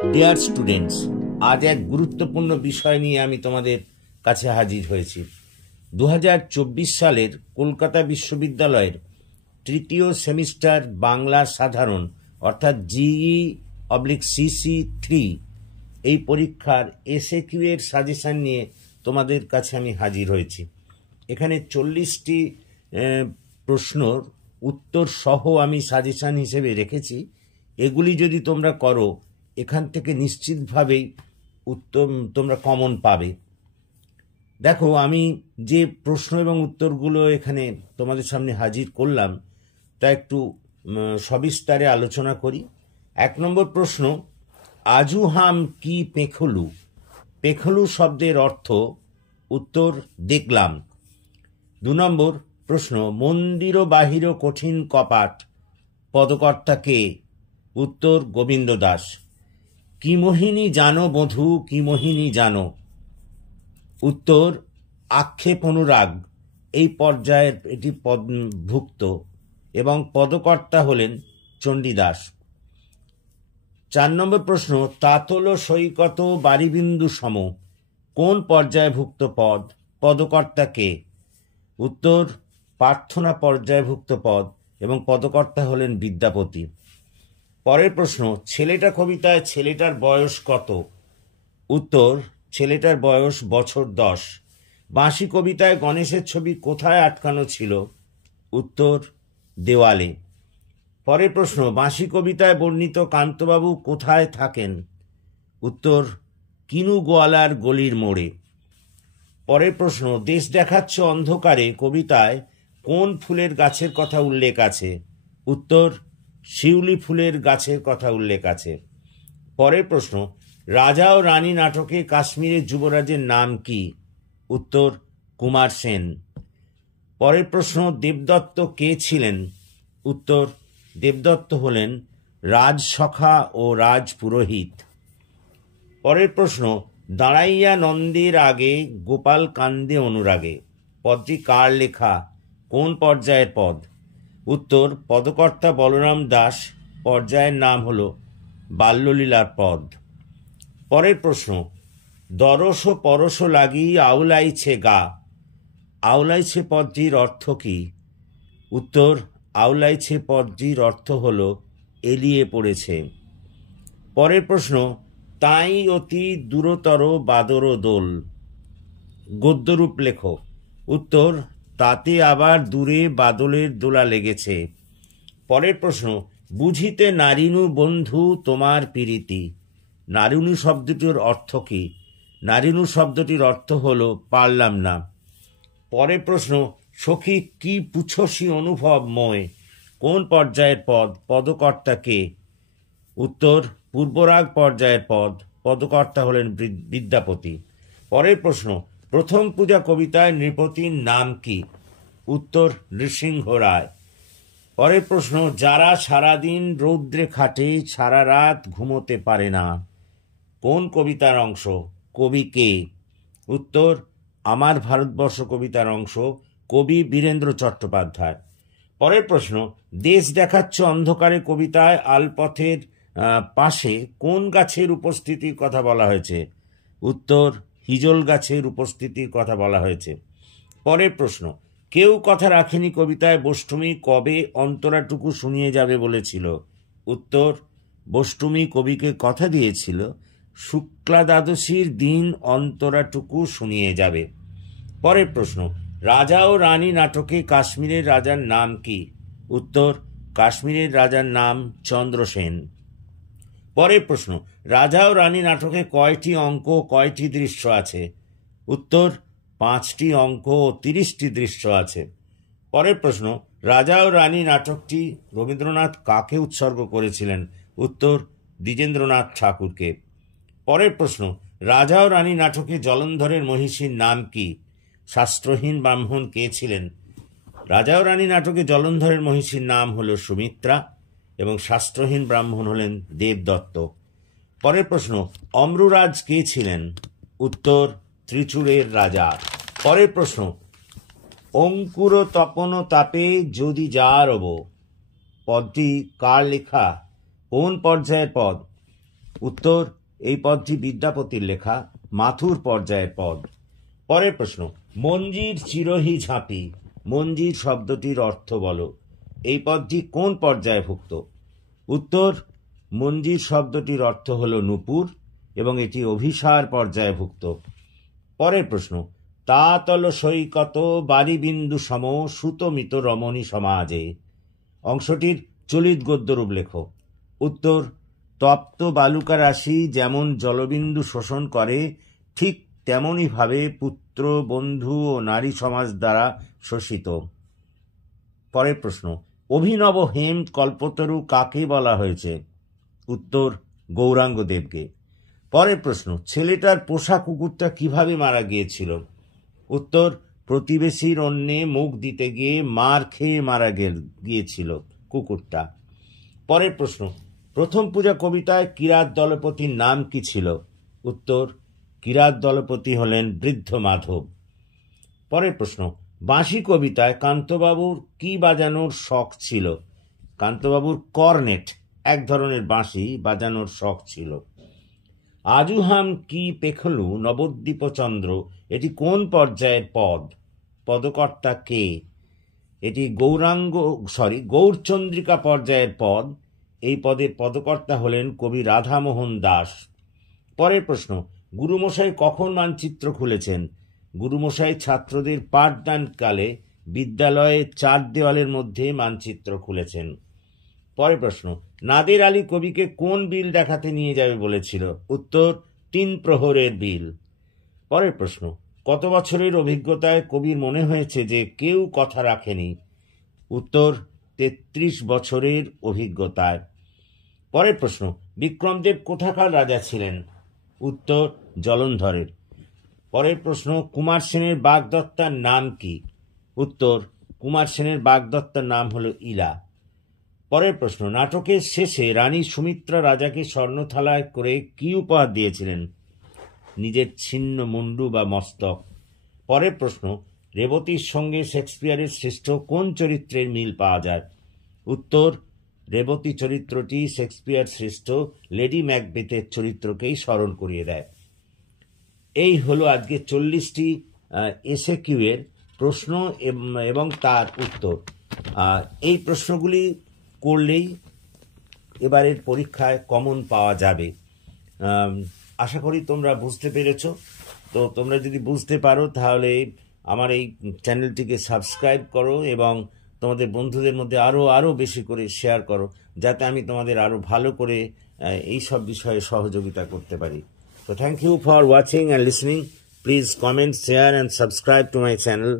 Dear students, আজ এক গুরুত্বপূর্ণ বিষয় নিয়ে আমি তোমাদের কাছে হাজির হয়েছি। 2024 সালের কলকাতা বিশ্ববিদ্যালয়ের তৃতীয় সেমিস্টার বাংলা সাধারণ অর্থাৎ GE/CC3 এই পরীক্ষার SAQ এর সাজেশন নিয়ে তোমাদের কাছে আমি হাজির হয়েছি। এখানে 40টি প্রশ্নর উত্তর সহ আমি সাজেশন হিসেবে রেখেছি। এগুলি যদি তোমরা করো, এখান থেকে নিশ্চিতভাবেই উত্তর তোমরা কমন পাবে। দেখো, আমি যে প্রশ্ন এবং উত্তরগুলো এখানে তোমাদের সামনে হাজির করলাম তা একটু সবিস্তারে আলোচনা করি। 1 নম্বর প্রশ্ন, আজু হাম কি পেখলু? পেখলু শব্দের অর্থ, উত্তর দেখলাম। 2 নম্বর প্রশ্ন, মন্দির বাহির কঠিন কপাট, পদকর্তা কে? উত্তর গোবিন্দ দাস। কি মোহিনী জানো বধূ, কি মোহিনী জানো? উত্তর আক্ষেপ অনুরাগ, এই পর্যায়ের এটি ভুক্ত এবং পদকর্তা হলেন চণ্ডীদাস। 4 নম্বর প্রশ্ন, তাতল সৈকত বারিবিন্দু সম, কোন পর্যায়ভুক্ত পদ? পদকর্তা কে? উত্তর প্রার্থনা পর্যায়ভুক্ত পদ এবং পদকর্তা হলেন বিদ্যাপতি। পরের প্রশ্ন, ছেলেটা কবিতায় ছেলেটার বয়স কত? উত্তর ছেলেটার বয়স বছর 10। বাঁশি কবিতায় গণেশের ছবি কোথায় আটকানো ছিল? উত্তর দেওয়ালে। পরের প্রশ্ন, বাঁশি কবিতায় বর্ণিত কান্তবাবু কোথায় থাকেন? উত্তর কিনু গোয়ালার গলির মোড়ে। পরের প্রশ্ন, দেশ দেখাচ্ছ অন্ধকারে কবিতায় কোন ফুলের গাছের কথা উল্লেখ আছে? উত্তর শিউলি ফুলের গাছের কথা উল্লেখ আছে। পরের প্রশ্ন, রাজা ও রানী নাটকে কাশ্মীরের যুবরাজের নাম কি? উত্তর কুমার সেন। পরের প্রশ্ন, দেবদত্ত কে ছিলেন? উত্তর দেবদত্ত হলেন রাজসখা ও রাজপুরোহিত। পরের প্রশ্ন, দাঁড়াইয়া নন্দের আগে গোপাল কান্দে অনুরাগে, পদটি কার লেখা? কোন পর্যায়ের পদ? উত্তর পদকর্তা বলরাম দাস, পর্যায়ের নাম হল বাল্যলীলার পদ। পরের প্রশ্ন, দরস পরশ লাগি আউলাইছে গা, আউলাইছে পদটির অর্থ কি? উত্তর আউলাইছে পদটির অর্থ হল এলিয়ে পড়েছে। পরের প্রশ্ন, তাই অতি দূরতর বাদর দোল, গদ্যরূপ লেখো। উত্তর তাতে আবার দূরে বাদলের দোলা লেগেছে। পরের প্রশ্ন, বুঝিতে নারিনু বন্ধু তোমার প্রীতি, নারিনু শব্দটির অর্থ কি? নারিনু শব্দটির অর্থ হল পারলাম না। পরের প্রশ্ন, সখী কি পুছসি অনুভব ময়, কোন পর্যায়ের পদ? পদকর্তা কে? উত্তর পূর্বরাগ পর্যায়ের পদ, পদকর্তা হলেন বিদ্যাপতি। পরের প্রশ্ন, প্রথম পূজা কবিতায় নৃপতির নাম কি? উত্তর নৃসিংহ রায়। পরের প্রশ্ন, যারা সারাদিন রৌদ্রে খাটে সারা রাত ঘুমোতে পারে না, কোন কবিতার অংশ? কবি কে? উত্তর আমার ভারতবর্ষ কবিতার অংশ, কবি বীরেন্দ্র চট্টোপাধ্যায়। পরের প্রশ্ন, দেশ দেখাচ্ছ অন্ধকারে কবিতায় আলপথের পাশে কোন গাছের উপস্থিতির কথা বলা হয়েছে? উত্তর হিজল গাছের উপস্থিতির কথা বলা হয়েছে। পরের প্রশ্ন, কেউ কথা রাখেনি কবিতায় বষ্টমী কবে অন্তরাটুকু শুনিয়ে যাবে বলেছিল? উত্তর বষ্টমী কবিকে কথা দিয়েছিল শুক্লা দ্বাদশীর দিন অন্তরাটুকু শুনিয়ে যাবে। পরের প্রশ্ন, রাজা ও রানী নাটকে কাশ্মীরের রাজার নাম কি? উত্তর কাশ্মীরের রাজার নাম চন্দ্রসেন। পরের প্রশ্ন, রাজা ও রানী নাটকে কয়টি অঙ্ক কয়টি দৃশ্য আছে? উত্তর 5টি অঙ্ক ও 30টি দৃশ্য আছে। পরের প্রশ্ন, রাজা ও রানী নাটকটি রবীন্দ্রনাথ কাকে উৎসর্গ করেছিলেন? উত্তর দ্বিজেন্দ্রনাথ ঠাকুরকে। পরের প্রশ্ন, রাজা ও রানী নাটকে জলন্ধরের মহিষীর নাম কি? শাস্ত্রহীন ব্রাহ্মণ কে ছিলেন? রাজা ও রানী নাটকে জলন্ধরের মহিষীর নাম হল সুমিত্রা এবং শাস্ত্রহীন ব্রাহ্মণ হলেন দেবদত্ত। পরের প্রশ্ন, অম্ররাজ কে ছিলেন? উত্তর ত্রিচূড়ের রাজা। পরের প্রশ্ন, অঙ্কুর তপন তাপে যদি যা রব, পদটি কার লেখা? কোন পর্যায়ের পদ? উত্তর, এই পদটি বিদ্যাপতির লেখা, মাথুর পর্যায়ের পদ। পরের প্রশ্ন, মঞ্জির চিরহি ঝাঁপি, মঞ্জির শব্দটির অর্থ বলো। এই পদটি কোন পর্যায়ভুক্ত? উত্তর, মঞ্জির শব্দটির অর্থ হল নূপুর এবং এটি অভিসার পর্যায়ভুক্ত। পরের প্রশ্ন, তা তল সৈকত বারিবিন্দু সম সুতমিত রমণী সমাজে, অংশটির চলিত গদ্যরূপ লেখো। উত্তর, তপ্ত বালুকা রাশি যেমন জলবিন্দু শোষণ করে ঠিক তেমনই ভাবে পুত্র, বন্ধু ও নারী সমাজ দ্বারা শোষিত। পরের প্রশ্ন, অভিনব হেম কল্পতরু কাকে বলা হয়েছে? উত্তর, গৌরাঙ্গ দেবকে। পরের প্রশ্ন, ছেলেটার পোষা কুকুরটা কিভাবে মারা গিয়েছিল? উত্তর, প্রতিবেশীর অন্যে মুখ দিতে গিয়ে মার খেয়ে মারা গিয়েছিল কুকুরটা। পরের প্রশ্ন, প্রথম পূজা কবিতায় কিরাত দলপতির নাম কি ছিল? উত্তর, কিরাত দলপতি হলেন বৃদ্ধ মাধব। পরের প্রশ্ন, বাঁশি কবিতায় কান্তবাবুর কি বাজানোর শখ ছিল? কান্তবাবুর কর্নেট, এক ধরনের বাঁশি বাজানোর শখ ছিল। আজুহাম কি পেখলু নবদ্বীপচন্দ্র, এটি কোন পর্যায়ের পদ? পদকর্তা কে? এটি গৌরচন্দ্রিকা পর্যায়ের পদ। এই পদের পদকর্তা হলেন কবি রাধামোহন দাস। পরের প্রশ্ন, গুরুমশাই কখন মানচিত্র খুলেছেন? গুরুমশাই ছাত্রদের পাঠদানকালে বিদ্যালয়ে 4 দেওয়ালের মধ্যে মানচিত্র খুলেছেন। পরের প্রশ্ন, নাদের আলী কবিকে কোন বিল দেখাতে নিয়ে যাবে বলেছিল? উত্তর, 3 প্রহরের বিল। পরের প্রশ্ন, কত বছরের অভিজ্ঞতায় কবির মনে হয়েছে যে কেউ কথা রাখেনি? উত্তর, 33 বছরের অভিজ্ঞতায়। পরের প্রশ্ন, বিক্রমদেব কোথাকার রাজা ছিলেন? উত্তর, জলন্ধরের। পরের প্রশ্ন, কুমার সেনের বাগদত্তার নাম কি? উত্তর, কুমার সেনের বাগদত্তার নাম হল ইলা। পরের প্রশ্ন, নাটকের শেষে রানী সুমিত্রা রাজাকে স্বর্ণথালায় করে কি উপহার দিয়েছিলেন? নিজের ছিন্ন মুন্ডু বা মস্তক। পরের প্রশ্ন, রেবতীর সঙ্গে শেক্সপিয়ারের শ্রেষ্ঠ কোন চরিত্রের মিল পাওয়া যায়? উত্তর, রেবতী চরিত্রটি শেক্সপিয়ার শ্রেষ্ঠ লেডি ম্যাকবেথের চরিত্রকেই স্মরণ করিয়ে দেয়। এই হলো আজকে 40টি এসএকিউ এর প্রশ্ন এবং তার উত্তর। এই প্রশ্নগুলি করলেই এবারের পরীক্ষায় কমন পাওয়া যাবে। আশা করি তোমরা বুঝতে পেরেছ। তো তোমরা যদি বুঝতে পারো তাহলে আমার এই চ্যানেলটিকে সাবস্ক্রাইব করো এবং তোমাদের বন্ধুদের মধ্যে আরও বেশি করে শেয়ার করো, যাতে আমি তোমাদের আরও ভালো করে এই সব বিষয়ে সহযোগিতা করতে পারি। So thank you for watching and listening. Please comment, share and subscribe to my channel.